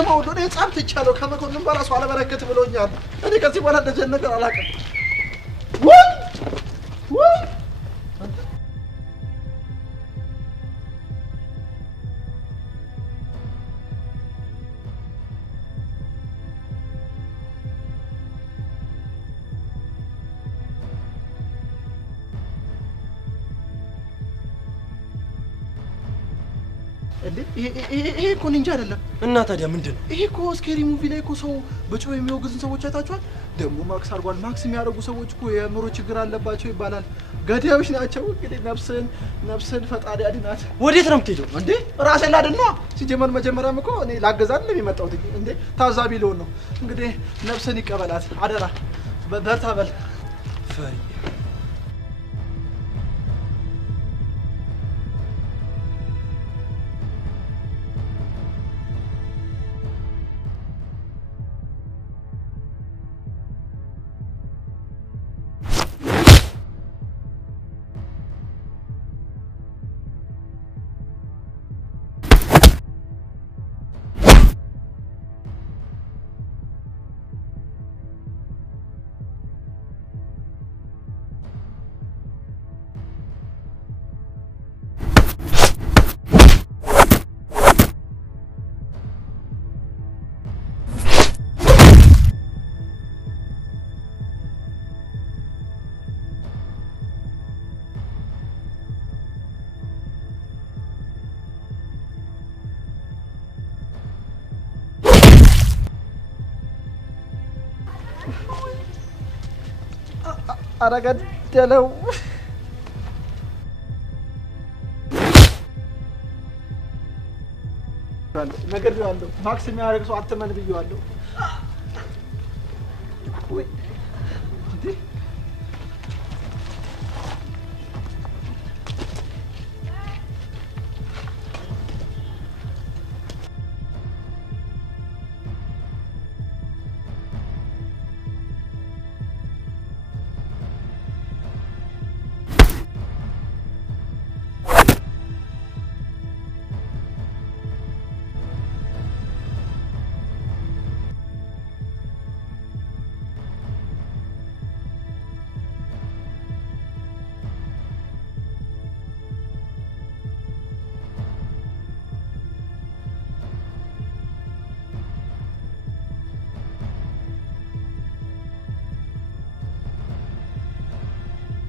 የማውዶ ነው ጻምት ይቻለው ከመኮንን በራሱ አለበረከት ብሎኛል እኔ ከዚህ በኋላ እንደዚህ ነገር አላውቅም ወይ ይሄ እኮ ኒንጃ አይደለም እና ታዲያ ምንድነው ይሄ እኮ ስኬሪ ሙቪ ላይ እኮ ሰው በጮህ የሚወግዙን ሰዎች አይታችኋል ደግሞ ማክስ አርጓል ማክስ የሚያደርጉ ሰዎች እኮ የምሮ ችግር አለባቸው ይባላል ገዳዮች ናቸው እንግዲህ ነፍስን ፈጣሪ አድናት ወዴት ነው የምትሄደው እንዴ ራሴን ላድን ነው ሲጀመር መጀመሪያም እኮ እኔ ላገዛን ነው የመጣሁት እንዴ ታዛቢ ልሆን ነው እንግዲህ ነፍስን ይቀበላት አደራ በርታ በል ፈሪ አረጋደለው ነገር ያለው ማክስ የሚያደርግ ሰው አትመን ብየዋለሁ ወይ እንዴ